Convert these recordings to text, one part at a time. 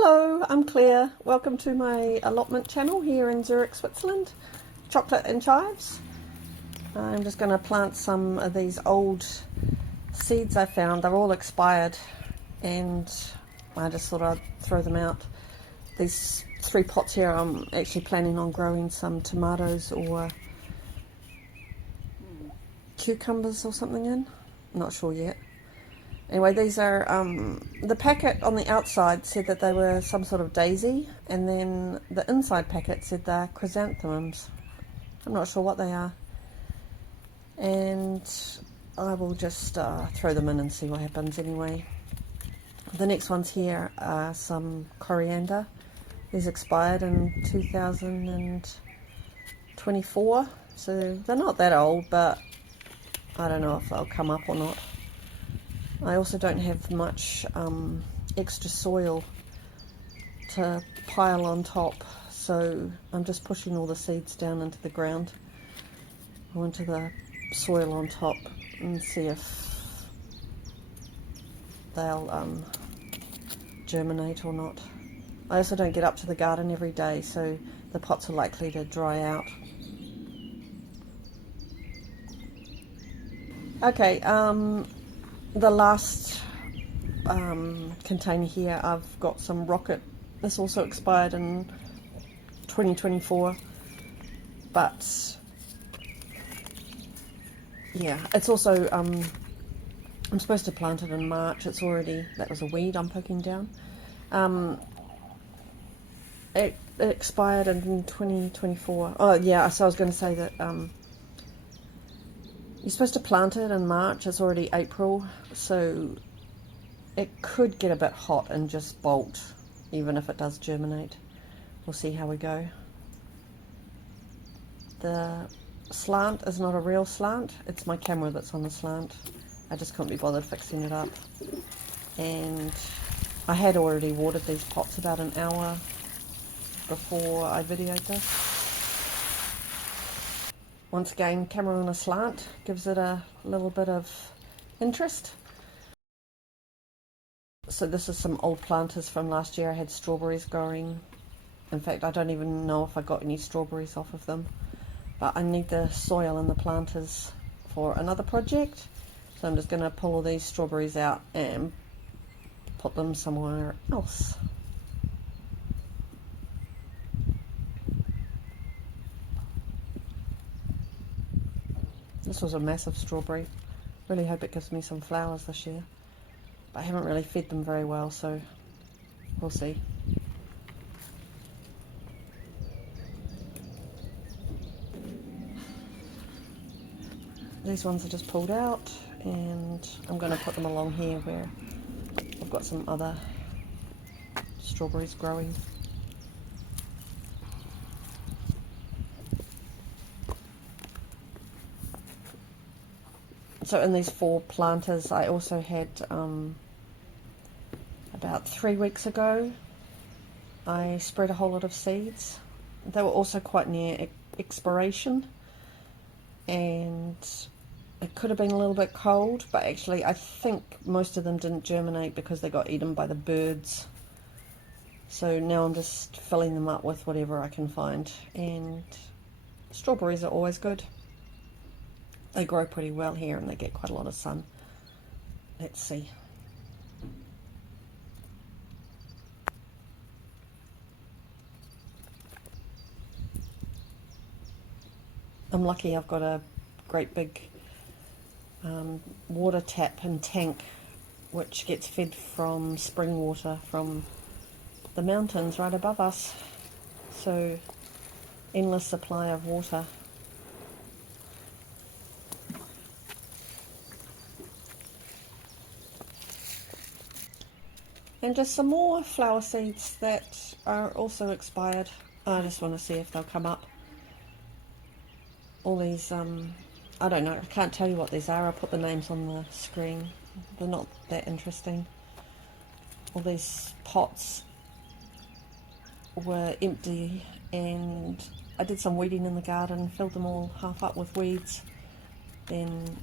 Hello, I'm Claire. Welcome to my allotment channel here in Zürich, Switzerland. Chocolate and chives. I'm just going to plant some of these old seeds I found. They're all expired and I just thought I'd throw them out. These 3 pots here, I'm actually planning on growing some tomatoes or cucumbers or something in. I'm not sure yet. Anyway, these are, the packet on the outside said that they were some sort of daisy, and then the inside packet said they're chrysanthemums. I'm not sure what they are. And I will just throw them in and see what happens anyway. The next ones here are some coriander. These expired in 2024, so they're not that old, but I don't know if they'll come up or not. I also don't have much extra soil to pile on top, so I'm just pushing all the seeds down into the ground or into the soil on top and see if they'll germinate or not. I also don't get up to the garden every day, so the pots are likely to dry out. Okay, the last container here, I've got some rocket. This also expired in 2024, but yeah, it's also I'm supposed to plant it in March. It's already, that was a weed I'm poking down. It expired in 2024. Oh yeah, so I was going to say that you're supposed to plant it in March. It's already April, so it could get a bit hot and just bolt, even if it does germinate. We'll see how we go. The slant is not a real slant. It's my camera that's on the slant. I just couldn't be bothered fixing it up. And I had already watered these pots about an hour before I videoed this. Once again, camera on a slant gives it a little bit of interest. So this is some old planters from last year. I had strawberries growing. In fact, I don't even know if I got any strawberries off of them. But I need the soil and the planters for another project. So I'm just going to pull all these strawberries out and put them somewhere else. This was a massive strawberry. Really hope it gives me some flowers this year. But I haven't really fed them very well, so we'll see. These ones are just pulled out, and I'm going to put them along here where I've got some other strawberries growing. So in these 4 planters, I also had about 3 weeks ago, I spread a whole lot of seeds. They were also quite near expiration, and it could have been a little bit cold, but actually I think most of them didn't germinate because they got eaten by the birds. So now I'm just filling them up with whatever I can find, and strawberries are always good. They grow pretty well here and they get quite a lot of sun. Let's see. I'm lucky I've got a great big water tap and tank which gets fed from spring water from the mountains right above us. So endless supply of water. And just some more flower seeds that are also expired. I just want to see if they'll come up. All these, I don't know, I can't tell you what these are. I'll put the names on the screen. They're not that interesting. All these pots were empty, and I did some weeding in the garden, filled them all half up with weeds. Then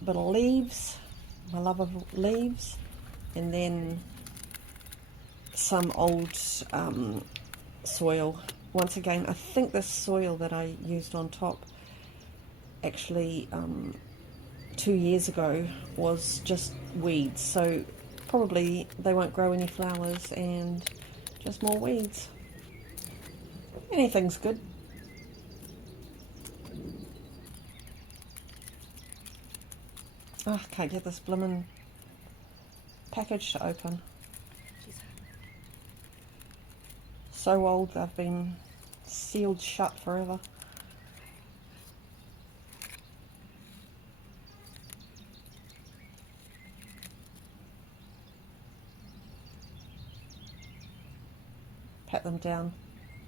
a bit of leaves, my love of leaves, and then some old soil. Once again, I think the soil that I used on top actually 2 years ago was just weeds, so probably they won't grow any flowers and just more weeds. Anything's good. Oh, I can't get this blimmin' package to open. So old they've been sealed shut forever. Pat them down.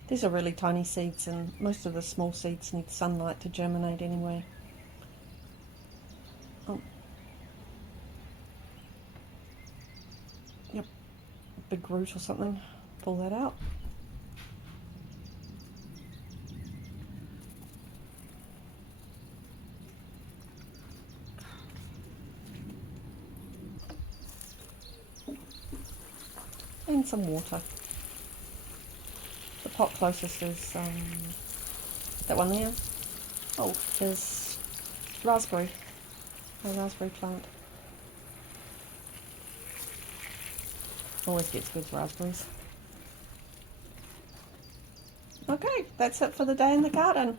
These are really tiny seeds, and most of the small seeds need sunlight to germinate anyway. Oh. Yep, big root or something. Pull that out. And some water. The pot closest is that one there. Oh, there's raspberry. A raspberry plant. Always gets good raspberries. Okay, that's it for the day in the garden.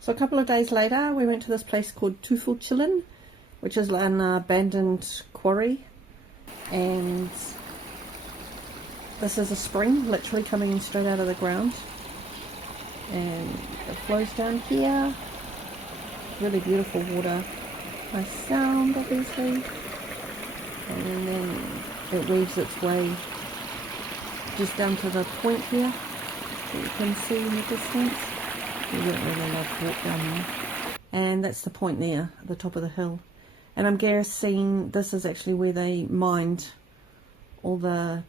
So a couple of days later, we went to this place called Tüfels Chilen, which is an abandoned quarry, and this is a spring literally coming straight out of the ground, and it flows down here. Really beautiful water, nice sound obviously, and then it weaves its way just down to the point here that you can see in the distance. You wouldn't really love to walk down there. And that's the point there, at the top of the hill. And I'm guessing this is actually where they mined all the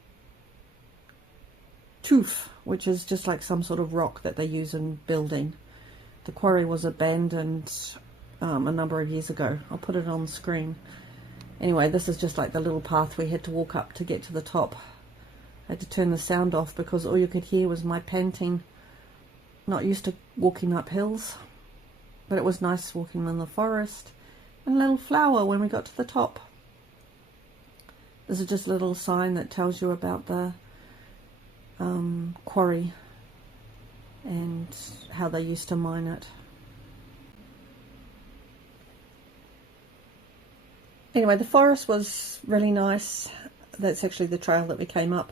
tüf, which is just like some sort of rock that they use in building. The quarry was abandoned a number of years ago. I'll put it on the screen. Anyway, this is just like the little path we had to walk up to get to the top. I had to turn the sound off because all you could hear was my panting. Not used to walking up hills, but it was nice walking in the forest. And a little flower when we got to the top. This is just a little sign that tells you about the quarry and how they used to mine it. Anyway, the forest was really nice. That's actually the trail that we came up.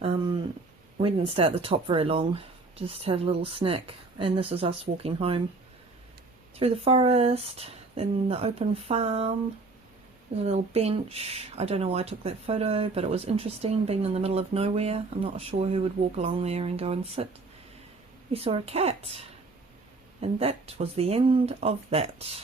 We didn't stay at the top very long. Just had a little snack, and this is us walking home through the forest, then the open farm. There's a little bench. I don't know why I took that photo, but it was interesting being in the middle of nowhere. I'm not sure who would walk along there and go and sit. We saw a cat, and that was the end of that.